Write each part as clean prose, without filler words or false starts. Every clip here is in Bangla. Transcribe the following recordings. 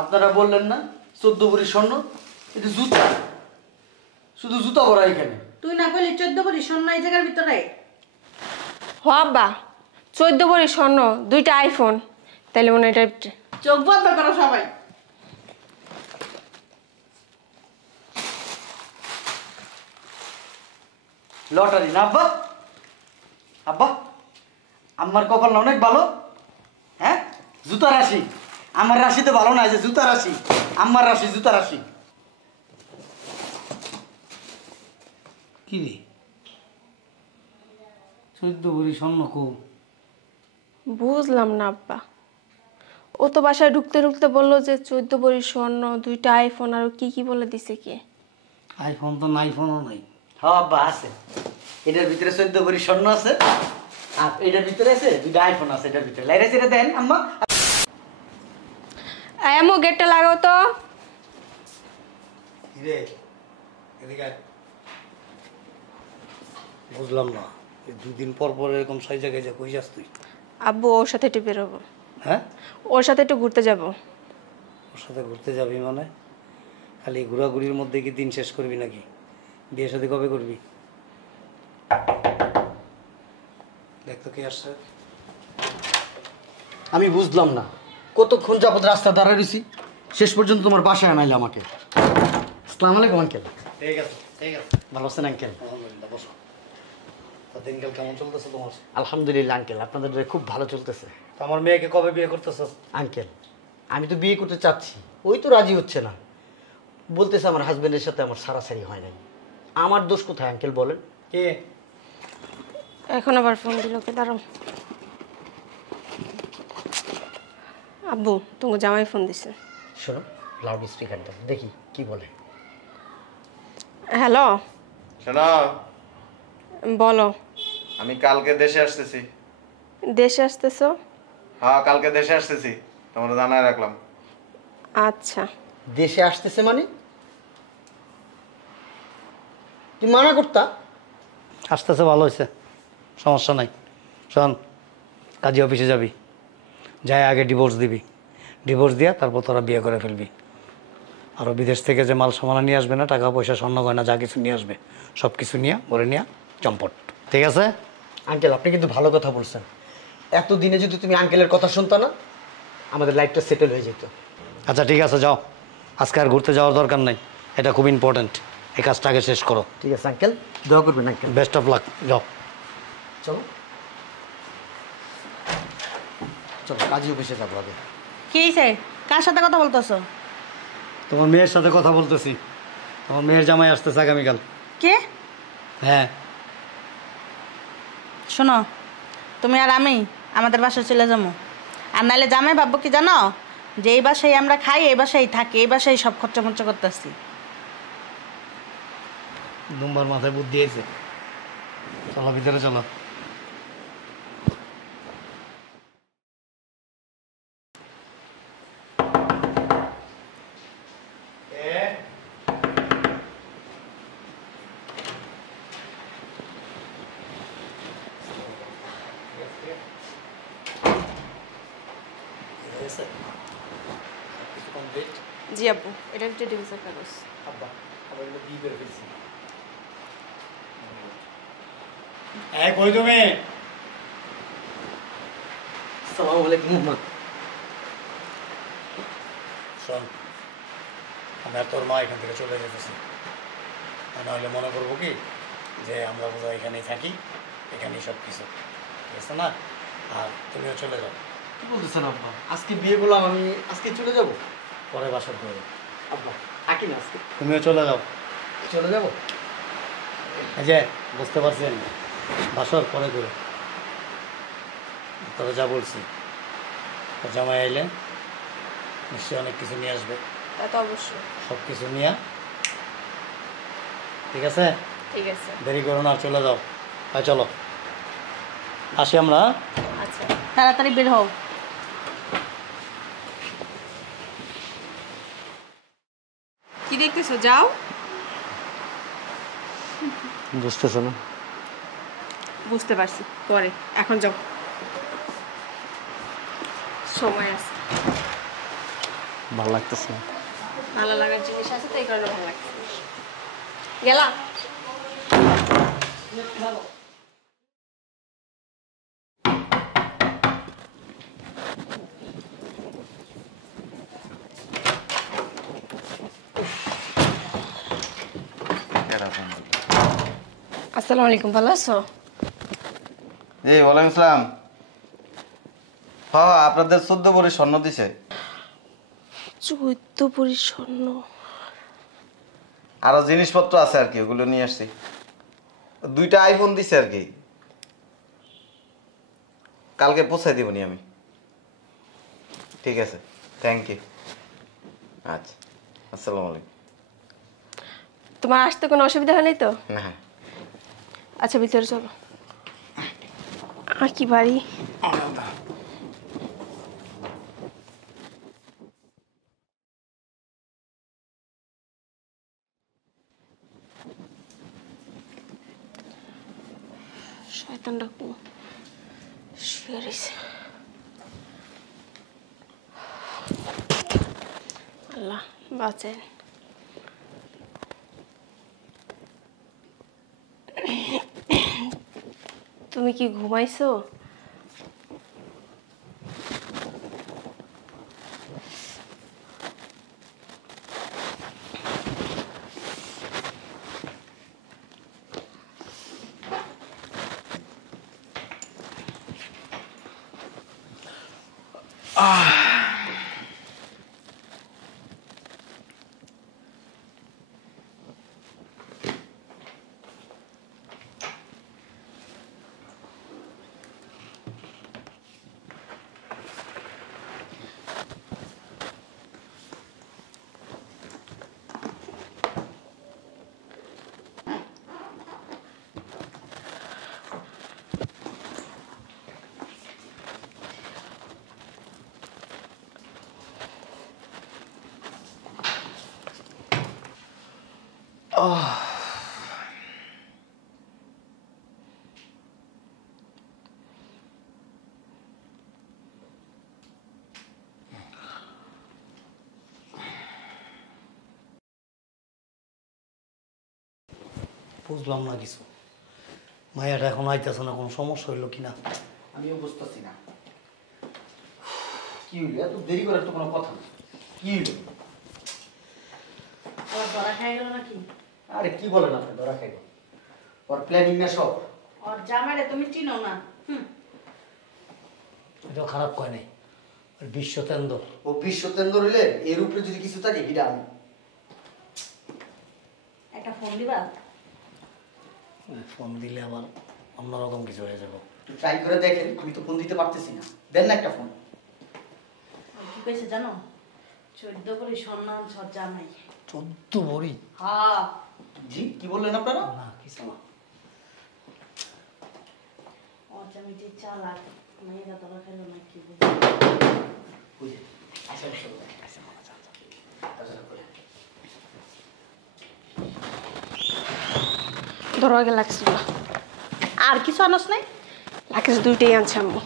আপনারা বললেন না 14 ভরি স্বর্ণ, এটা জুতা, শুধু জুতা ভরা এখানে। তুই না কইলি 14 ভরি স্বর্ণ এই জায়গার ভিতরে? হ আব্বা, 14 ভরি স্বর্ণ, 2টা আইফোন, তাইলে মনে হয় এটা চোখ বন্ধ করো সবাই। লটারি না আব্বা? আব্বা আমার কপাল না অনেক ভালো। হ্যাঁ, জুতা রাশি। আমার রাশি তো ভালো না, যে জুতা রাশি, আমার রাশি জুতা রাশি। কি রে 14 ভরি স্বর্ণ কো? বুঝলাম না আব্বা। ও তো বাসায় ঢুকতে ঢুকতে বললো যে 14 ভরি স্বর্ণ, 2টা আইফোন, আর কি কি বলে দিছে কি। আইফোন তো নাই, ফোনও নাই। হ্যাঁ আব্বা আছে, এটার ভিতরে 14 ভরি স্বর্ণ আছে, আর এটার ভিতরে আছে 2টা আইফোন আছে। এটার ভিতরে লাইরে সেটা দেন আম্মা। এমো গেটটা লাগাও তো। কিরে এদিকে বুঝলাম না, 2 দিন পর পর এরকম সাই জায়গায় যা কই যাস তুই? আব্বু ওর সাথে একটু বেরোবো। হ্যাঁ, ওর সাথে একটু ঘুরতে যাব। ওর সাথে ঘুরতে যাবি মানে? খালি ঘোরাঘুরির মধ্যে কি দিন শেষ করবি নাকি? বিয়ে শাদী কবে করবি? দেখ তো কে আসছে। আমি বুঝলাম না, কতক্ষণ যাবত রাস্তা দাঁড়ায় রয়েছি, শেষ পর্যন্ত তোমার বাসায় আনাইলে আমাকে। আসসালামু আলাইকুম আঙ্কেল। ঠিক আছে ঠিক আছে, ভালো আছেন আঙ্কেল? আলহামদুলিল্লাহ, বসো। তা দিনকাল কেমন চলতেছে তোমার? আলহামদুলিল্লাহ আঙ্কেল, আপনাদের খুব ভালো চলতেছে। আমার মেয়েকে কবে বিয়ে করতেছ? আঙ্কেল আমি তো বিয়ে করতে চাচ্ছি, ওই তো রাজি হচ্ছে না, বলতেছে আমার হাজবেন্ডের সাথে আমার সারাসারি হয় নাই। আমার দোষ কোথায় আঙ্কেল বলেন? কে এখন আবার ফোন দিল কে? দাঁড়াও। আব্বু তোমার জামাই ফোন দিছে। শোনো লাউড স্পিকারটা দেখি কি বলে। হ্যালো, শোনো, বলো। আমি কালকে দেশে আসতেছি। দেশে আসতেছো? হ্যাঁ কালকে দেশে আসতেছি, তোমরা জানাই রাখলাম। আচ্ছা। দেশে আসতেছে মানে? তুই মানা করতা? আসতেছে, ভালো হয়েছে, সমস্যা নাই। শোন, কাজী অফিসে যাবি, যাই আগে ডিভোর্স দিবি, ডিভোর্স দিয়া তারপর তোরা বিয়ে করে ফেলবি। আরও বিদেশ থেকে যে মাল সামানা নিয়ে আসবে না, টাকা পয়সা স্বর্ণ গয়না যা কিছু নিয়ে আসবে সব কিছু নিয়ে ভরে নিয়ে চম্পট, ঠিক আছে? আঙ্কেল আপনি কিন্তু ভালো কথা বলছেন, এতদিনে যদি তুমি আঙ্কেলের কথা শুনতো না, আমাদের লাইফটা সেটেল হয়ে যেত। আচ্ছা ঠিক আছে, যাও, আজকে আর ঘুরতে যাওয়ার দরকার নাই, এটা খুব ইম্পর্ট্যান্ট, এই কাজটা আগে শেষ করো। ঠিক আছে আঙ্কেল, দোয়া করবেন আঙ্কেল। বেস্ট অফ লাক, যাও। চলো চলো, কাজী অফিসে যাবো আগে। কি হইছে? কার সাথে কথা বলতেছো? তোমার মেয়ের সাথে কথা বলতেছি, তোমার মেয়ের জামাই আসতেছে আগামীকাল। কে? হ্যাঁ। শোনো, তুমি আর আমি আমাদের বাসায় চলে যাবো, আর নাইলে জামাই ভাববো কি জানো, যে এই বাসায় আমরা খাই, এই বাসায় থাকি, এই বাসায় সব খরচা মরচা করতেছি। দুম্বার মাথায় বুদ্ধি আছে, চলো ভিতরে চলো। জি আব্বু, এটা একটা ডিভোর্সের কাগজ। কই তুমি? আসসালামু আলাইকুম আম্মা। শোন, আমি আর তোর মা এখান থেকে চলে যেতেছি, নাহলে মনে করবো কি যে আমরা বোধহয় এখানেই থাকি, এখানেই সব কিছু, ঠিক আছে না? আর তুমিও চলে যাও। কি বলতেছেন আব্বা? আজকে বিয়ে করলাম, আমি আজকে চলে যাব? পরে বাসার করে আব্বা থাকি না আজকে, তুমিও চলে যাও। চলে যাবো? এই যে বুঝতে পারছেন, বাসর পরে করে তবে যা বলছি, জামাই আইলে নিশ্চয়ই অনেক কিছু নিয়ে আসবে। তা তো অবশ্যই। সব কিছু নিয়ে, ঠিক আছে? ঠিক আছে। দেরি করো না, চলে যাও। হ্যাঁ চলো, আসি আমরা। আচ্ছা, তাড়াতাড়ি বের হও। কি দেখতেছো? যাও। বুঝতেছো না? বুঝতে পারছি, পরে, এখন যাও, সময় আছে। ভালো লাগতেছে না। ভালো লাগার জিনিস আছে তো এই কারণে ভালো লাগছে। গেলাম। আসসালামু আলাইকুম, ভালো আছো? জি ওয়ালাইকুম আসসালাম। হ্যাঁ আপনাদের 14 ভরি স্বর্ণ দিছে। 14 ভরি স্বর্ণ? আরো জিনিসপত্র আছে আর কি, ওগুলো নিয়ে আসছি। 2টা আইফোন দিছে আর কি, কালকে পৌঁছাই দিবনি আমি। ঠিক আছে, থ্যাংক ইউ। আচ্ছা, আসসালামু আলাইকুম। তোমার আসতে কোনো অসুবিধা হয় নাই তো? না। আচ্ছা ভিতরে চলো। কি বাড়ি! শয়তান ডাকু শুয়ে রয়েছে। আল্লাহ বাঁচেন। তুমি কি ঘুমাইছো? বুঝলাম না কিছু। মায়াটা এখন আইতেছে না, কোনো সমস্যা হইলো কিনা আমিও বুঝতেছি না কি হইলো, এত দেরি করার তো কোনো কথা না। কি হইলো? ওর ধরা খেয়ে গেল নাকি? আরে কি বলেন আপনি, ধরা খাইব? ওর প্ল্যানিং না সব। ওর জামাইরে তুমি চিনো না? এটাও খারাপ কয় নাই। বিশ্বতেন্দ্র ও বিশ্বতেন্দ্র হইলে এর উপরে যদি কিছু থাকে এটা আমি। একটা ফোন দিবা? ফোন দিলে আবার অন্যরকম কিছু হয়ে যাবো। ট্রাই করে দেখেন, আমি তো ফোন দিতে পারতেছি না। দেন না একটা ফোন। কি কইছে জানো? 14 ভরি স্বর্ণ আনছে ওর জামাই। 14 ভরি? হ্যাঁ। জি কি বললেন আপনারা? না কিছু না। ওর জামাই যে চালাক, মেয়েরা ধরা খেলো না কি বলবো। বুঝে আচ্ছা বসো। আচ্ছা ধরো আগে লাগছিল। আর কিছু আনস নাই? লাগেজ 2টাই আনছে আম্মু।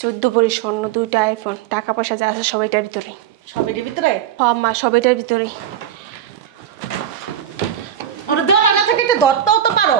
14 ভরি স্বর্ণ, 2টা আইফোন, টাকা পয়সা যা আছে সবাইটার ভিতরেই। সবের ভিতরে? মা সবাইটার ভিতরেই। ওর দেওয়া না থাকে এটা ধরতেও তো পারো।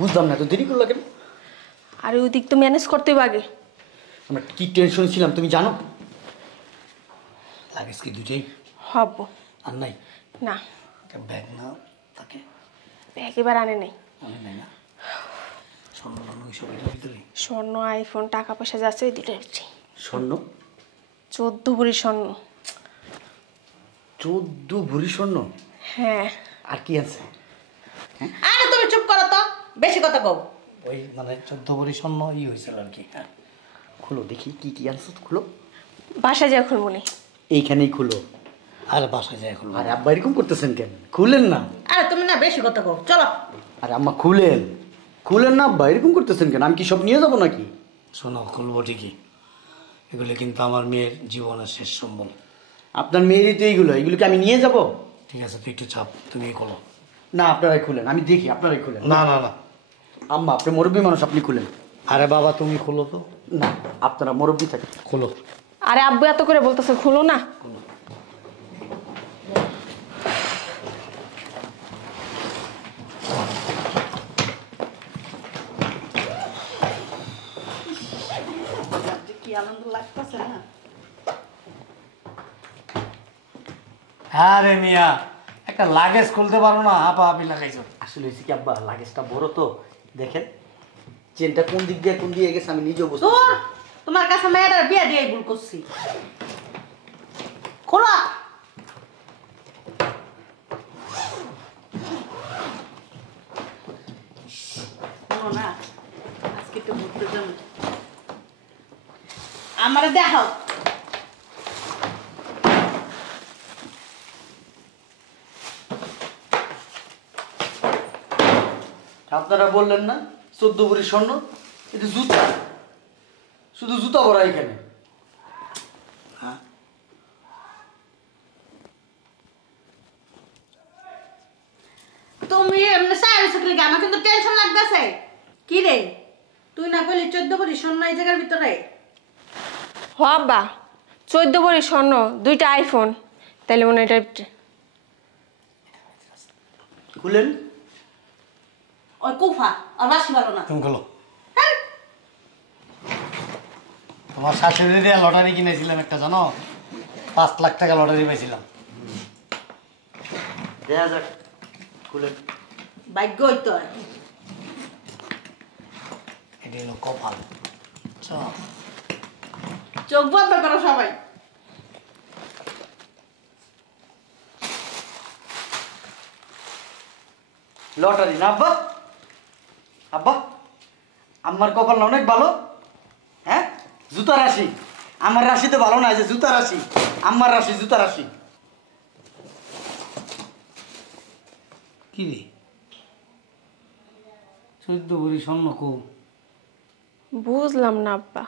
বুঝলাম না, তো দেরি করলো কেন? আর ওই দিক তো ম্যানেজ করতে হবে আগে। আমরা কি টেনশন ছিলাম তুমি জানো? লাগেজ কি দুইটাই? হব আর নাই? না, ব্যাগ না থাকে? একেবারে আনে নাই। আমি নাই না। স্বর্ণ ওইসব এটার ভিতরে? স্বর্ণ, আইফোন, টাকা পয়সা যা আছে ওই 2টার ভিতরে। স্বর্ণ? 14 ভরি স্বর্ণ। 14 ভরি স্বর্ণ? হ্যাঁ। আর কি আছে? আরে তুমি চুপ করো তো, বেশি কথা কও। ওই মানে 14 ভরি স্বর্ণ হয়েছিল আর কি। হ্যাঁ খুলো দেখি কি কি আনছো, খুলো। বাসা যা খুলবো নি। এইখানেই খুলো। আর বাসায় যায় এখন? আরে আব্বা এরকম করতেছেন কেন? খুলেন না। আরে তুমি না বেশি কথা কও, চলো। আরে আম্মা খুলেন। খুলেন না আব্বা, এরকম করতেছেন কেন? আমি কি সব নিয়ে যাবো নাকি? শোনো, খুলবো ঠিকই। এগুলো কিন্তু আমার মেয়ের জীবনের শেষ সম্বল। আপনার মেয়েরই তো এগুলো কি আমি নিয়ে যাব? ঠিক আছে, তুই একটু চাপ, তুমি খোলো। না আপনারাই খুলেন, আমি দেখি আপনারাই খুলেন। না না না, আম্মা আপনি মুরব্বী মানুষ, আপনি খুলেন। আরে বাবা তুমি খোলো তো। না আপনারা মুরব্বী থাকেন। খোলো। আরে আব্বু এত করে বলতেছে খুলো না। কি আনন্দ লাগতেছে না। আরে মিয়া একটা লাগেজ খুলতে পারো না, আপা আপি লাগাইছো। আসলে হয়েছে কি আব্বা, লাগেজটা বড় তো, দেখেন চেনটা কোন দিক দিয়ে কোন দিয়ে গেছে আমি নিজেও বুঝতে তোর তোমার কাছে মেয়েটার বিয়ে দিয়ে ভুল করছি। খোলা না, আজকে তো ঘুরতে যাবো। আমারে দেখো আপনারা বললেন না 14 ভরি স্বর্ণ, এটা জুতা, শুধু জুতা ভরা এখানে। তুমি এমনি সাইরে শুকলি আমার কিন্তু টেনশন লাগতেছে। কি রে তুই না কইলি 14 ভরি স্বর্ণ এই জায়গার ভিতরে? হ আব্বা, 14 ভরি স্বর্ণ, 2টা আইফোন, তাইলে মনে হয় এটা খুলেন। ওই কুফা আর বাসি ভালো না। তুমি খোলো। হ্যাঁ? তোমার শাশুড়ি দিয়ে লটারি কিনেছিলাম একটা, জানো 5 লাখ টাকা লটারি পাইছিলাম। দেখা যাক, খুলেন। ভাগ্য হইতো আর কি। এটা হলো কপাল। চোখ বন্ধ করো সবাই। লটারি না আব্বা? আব্বা আমার কপাল না অনেক ভালো। হ্যাঁ, জুতা রাশি। আমার রাশি তো ভালো না, যে জুতা রাশি, আমার রাশি জুতা রাশি। কি রে 14 ভরি স্বর্ণ কো? বুঝলাম না আব্বা।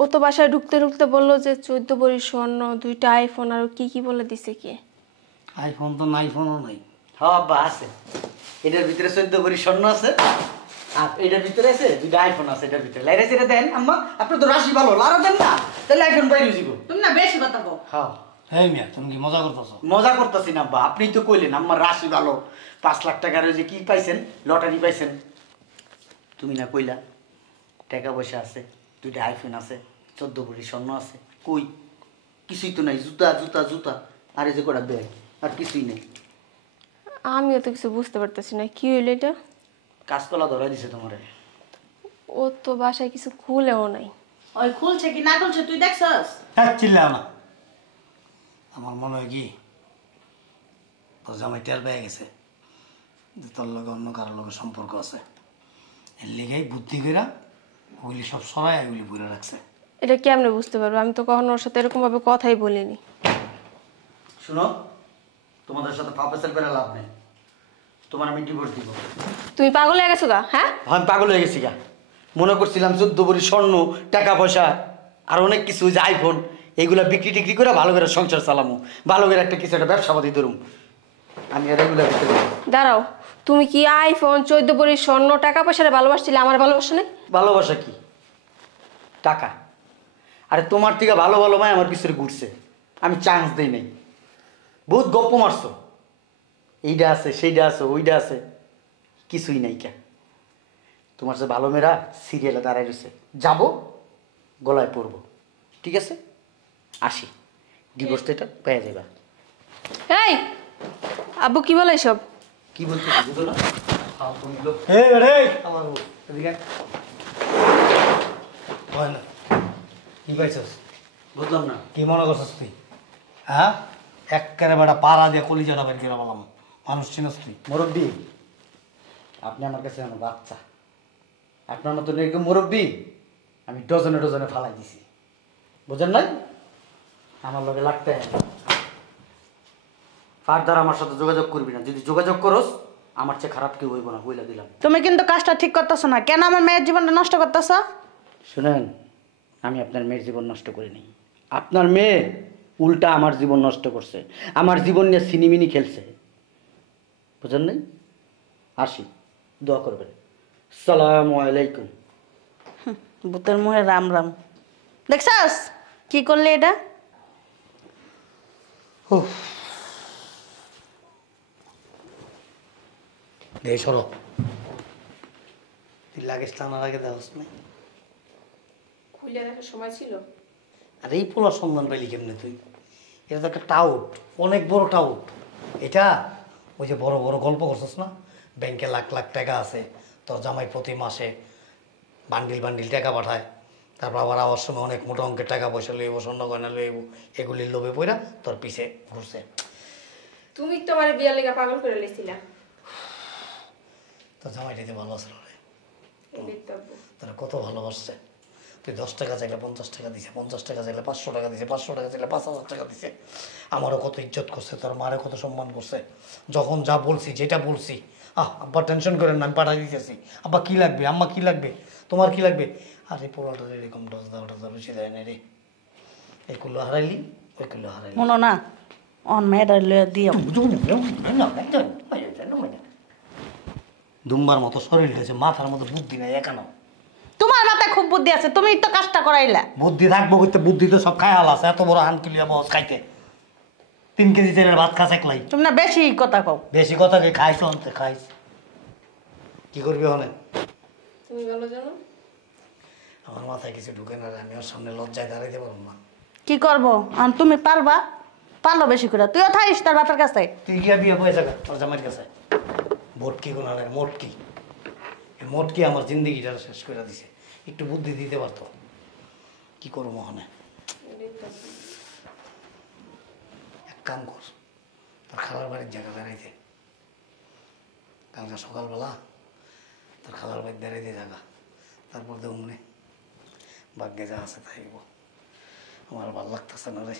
ও তো বাসায় ঢুকতে ঢুকতে বললো যে 14 ভরি স্বর্ণ, 2টা আইফোন আর কি কি বলে দিছে কি। আইফোন তো নাই, ফোনও নাই। হ্যাঁ আব্বা আছে, এটার ভিতরে 14 ভরি স্বর্ণ আছে, আর এটার ভিতরে আছে 2টা আইফোন আছে। এটার ভিতরে লাইরা সেটা দেন আম্মা, আপনি তো রাশি ভালো, লারা দেন না, তাহলে আইফোন বাইরে যাব। তুমি না বেশি কথা বল। হ্যাঁ এই মিয়া তুমি কি মজা করতেছো? মজা করতেছি না আব্বা, আপনি তো কইলেন আমার রাশি ভালো, 5 লাখ টাকার ওই যে কি পাইছেন, লটারি পাইছেন। তুমি না কইলা টাকা পয়সা আছে, 2টা আইফোন আছে, 14 ভরি স্বর্ণ আছে, কই কিছুই তো নাই, জুতা জুতা জুতা, আর এই যে কটা ব্যাগ, আর কিছুই নেই। আমিও তো কিছু বুঝতে পারতেছি না কি হইলো এটা। কাঁচকলা ধরা দিছে তোমারে। ও তো বাসায় কিছু খুলেও নাই। ওই খুলছে কি না খুলছে তুই দেখছস? হ্যাঁ চিল্লাও না। আমার মনে হয় কি তোর জামাই টের পেয়ে গেছে যে তোর লগে অন্য কারোর লগে সম্পর্ক আছে, এর লেগেই বুদ্ধি করে ওগুলি সব সরাই ওগুলি বুড়ে রাখছে। এটা কেমনে বুঝতে পারবো? আমি তো কখনো ওর সাথে এরকম ভাবে কথাই বলিনি। শুনো, তোমাদের সাথে ফাপেসার করে লাভ নেই, তোমার আমি ডিভোর্স দিব। তুমি পাগল হয়ে গেছো গা? হ্যাঁ, আমি পাগল হয়ে গেছি গা। মনে করছিলাম 14 ভরি স্বর্ণ, টাকা পয়সা আর অনেক কিছু, যে আইফোন, এইগুলা বিক্রি টিক্রি করে ভালো করে সংসার চালামো, ভালো করে একটা কিছু একটা ব্যবসা পাতি ধরুম। আমি আর এগুলা ভিতরে দাঁড়াও, তুমি কি আইফোন, 14 ভরি স্বর্ণ, টাকা পয়সারে ভালোবাসছিলে, আমার ভালোবাসা নেই? ভালোবাসা কি টাকা? আরে তোমার থেকে ভালো ভালো মায় আমার পিছনে ঘুরছে, আমি চান্স দেই নাই। বহুত গপ্প মারছো, এইটা আছে সেইটা আছে ওইটা আছে, কিছুই নাই। কে তোমার যে ভালো মেয়েরা সিরিয়ালে দাঁড়ায় রয়েছে, যাবো গলায় পড়বো, ঠিক আছে? আসি, ডিভোর্স তো এটা পেয়ে যাবা। এই আব্বু কি বলে সব? কি বলতে বুঝো না? এই রে আমার বউ, এদিকে আয়। হয় না কি পাইছস? বুঝলাম না। কি মনে করছস তুই? হ্যাঁ একেবারে বেটা পাড়া দিয়ে কলিজাটা বের করে বললাম, মানুষ চিনস তুই? মুরব্বী, আপনি আমার কাছে আমার বাচ্চা, আপনার মতন এরকম মুরব্বী আমি ডজনে ডজনে ফালাই দিছি, বুঝেন নাই? আমার লগে লাগতে ফার্দার আমার সাথে যোগাযোগ করবি না, যদি যোগাযোগ করস আমার চেয়ে খারাপ কেউ হইব না, বইলা দিলাম। তুমি কিন্তু কাজটা ঠিক করতেছো না। কেন আমার মেয়ের জীবনটা নষ্ট করতেছো? শুনেন, আমি আপনার মেয়ের জীবন নষ্ট করিনি, আপনার মেয়ে উল্টা আমার জীবন নষ্ট করছে, আমার জীবন নিয়ে সিনিমিনি খেলছে, বুঝেন নাই? আসি, দোয়া করবেন। আসসালামু আলাইকুম। ভূতের মুহে রাম রাম। দেখছস কি করলে এটা? উফ। দে সরো, তুই লাগেজ টানার আগে দেওয়াস না। খুলে দেখার সময় ছিল? আর এই পোলার সন্ধান পাইলি কেমনে তুই? এটা তো একটা টাউট, অনেক বড় টাউট এটা। ওই যে বড় বড় গল্প করছিস না, ব্যাংকে লাখ লাখ টাকা আছে, তোর জামাই প্রতি মাসে বান্ডিল বান্ডিল টাকা পাঠায়, তারপর আবার আওয়ার সময় অনেক মোটা অঙ্কের টাকা পয়সা লইব, স্বর্ণ গয়না লইব, এগুলির লোভে পড়া তোর পিছে ঘুরছে। তুমি তো আমার বিয়ার লেগা পাগল করে লেছিলা। তোর জামাইটাতে ভালো আছে রে, এটাই তো আব্বু। তারা কত ভালোবাসছে। তুই 10 টাকা চাইলে 50 টাকা দিছে, 50 টাকা চাইলে 500 টাকা দিছে, 500 টাকা চাইলে 5,000 টাকা দিছে। আমারও কত ইজ্জত করছে, তোর মারে কত সম্মান করছে। যখন যা বলছি, যেটা বলছি, আব্বা টেনশন করেন না, আমি পাঠাই দিতেছি। আব্বা কী লাগবে, আম্মা কী লাগবে, তোমার কী লাগবে। আর এই পোলাটা এরকম 10 দেওয়াটা তো বেশি দেয় না রে। এই কুল্লো হারাইলি, ওই কুল্লো হারাইলি। মনো না অন মেয়েটা লইয়া দিও। দুম্বার মতো শরীর হয়েছে, মাথার মতো বুদ্ধি নাই একানো। তোমার মাথায় খুব বুদ্ধি আছে, তুমি তো কাজটা করাইলা। বুদ্ধি থাকবো করতে, বুদ্ধি তো সব খায় হাল আছে। এত বড় হানকিলিয়া বস খাইতে 3 কেজি তেলের ভাত খাস একলাই। তুমি না বেশি কথা কও। বেশি কথা কে খাইছ অন্তে খাইছ, কি করবি অনেক। তুমি ভালো জানো। আমার মাথায় কিছু ঢুকে না রে, আমি ওর সামনে লজ্জায় দাঁড়াইতে পারবো না। কি করবো আর তুমি পারবা? পারলো বেশি করে, তুইও থাকিস তার বাপের কাছে। তুই গিয়া বিয়ে পয়সা খা তোর জামাইয়ের কাছে। মোটকি কোন আনে, মোটকি, এই মোটকি আমার জিন্দগিটা শেষ করে দিছে। একটু বুদ্ধি দিতে পারতো। কি করবো মোহনে, এটাই তো আব্বু। এক কাম কর, তোর খালার বাড়ির জায়গা দাঁড়াইতে কালকে সকালবেলা তোর খালার বাড়ি দাঁড়াইতে জায়গা, তারপর দেব মনে ভাগ্যে যা আছে তাইব। আমার ভালো লাগতেছে না রে।